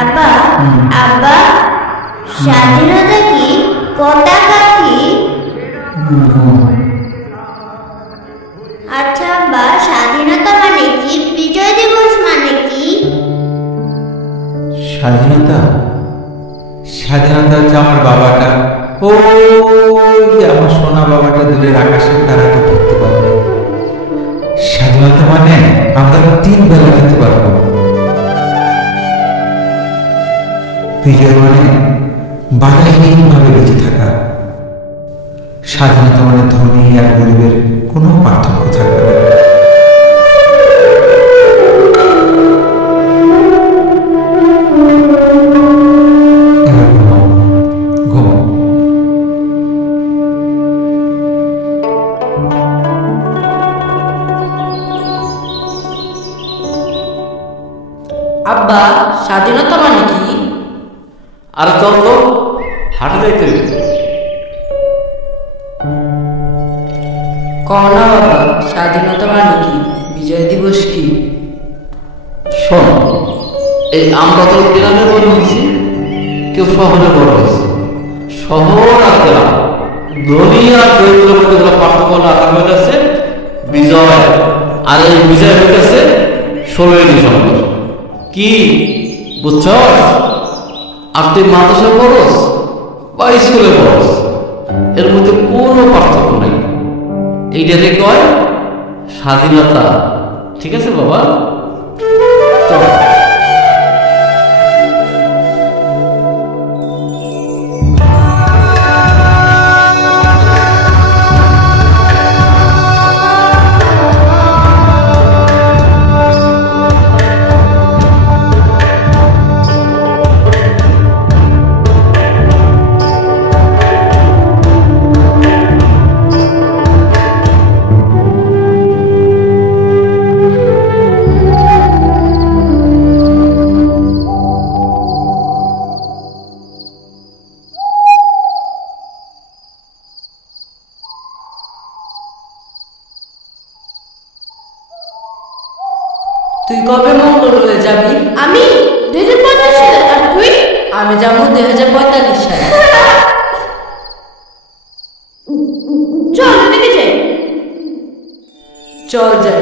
আব্বা আব্বা, স্বাধীনতা কি? পতাকা কি? আচ্ছা আব্বা, স্বাধীনতা মানে কি? বিজয় দিবস মানে কি? স্বাধীনতা? স্বাধীনতা হচ্ছে আমার বাবাটা। যে আমার সোনা বাবাটা দূরের আকাশের তারাকে দেখতে পাবো স্বাধীনতা মানে আমরা তিন বেলা খেতে পারব। বিজয় মানে বাধাহীনভাবে বেঁচে থাকা। স্বাধীনতা মানে ধনী আর গরিবের কোনো পার্থক্য থাকবে না। আব্বা, স্বাধীনতা মানে কি? আর চল তো হাটে যাইতে। কনা বাবা স্বাধীনতা মানে কি? বিজয় দিবস কি? শোন এই আমরা তো গ্রামে বড় হয়েছি কেউ শহরে বড় হয়েছে। শহর আর গ্রাম ধনী আর দরিদ্র মধ্যে পার্থক্য হইতেছে বিজয়। আর এই বিজয় হইতেছে ষোলোই ডিসেম্বর। কি? বুঝছস? তুই মাদ্রাসা পড়স বা স্কুলে পড়স? এর মধ্যে কোনো পার্থক্য নেই। এইটাতে কয়? স্বাধীনতা। ঠিক আছে বাবা? তুই কবে মঙ্গল হয়ে যাবি? আমি দুই হাজার পঞ্চাশ সালে আর তুই? আমি যাব দুই হাজার পঁয়তাল্লিশ সালে। চল যাই। চল যাই।